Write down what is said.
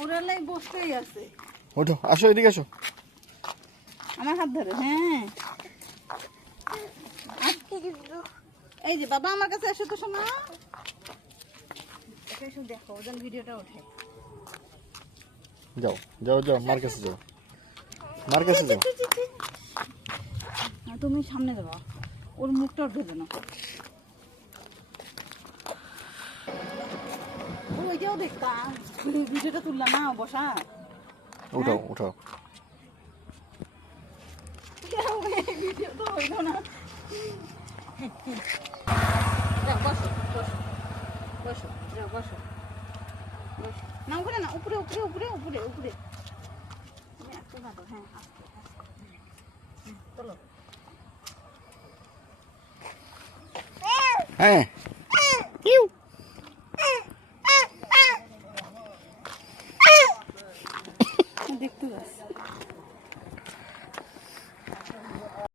ওরালাই বসতেই আছে। ওঠো, আসো এদিকে আসো। আমার হাত ধরে, হ্যাঁ। এই যে বাবা আমার কাছে এসো তো শোনা। এসো দেখো, ওজন ভিডিওটা ওঠে। যাও যাও যাও, মার কাছে যাও, মার কাছে যাও। তুমি সামনে যাবা, ওর মুখটা ধরে না। ওইটাও দেখতাম, ভিডিওটা তুললাম না বসা। উঠাও উঠাও। ভিডিও তো হইল না। বসো বসো বসো, যাও বসো বসো। না উপরে না, উপরে উপরে উপরে উপরে উপরে। তুমি আস্তে ভালো, হ্যাঁ আস্তে আস্তে। চলো। হ্যাঁ দেখতে যাচ্ছি।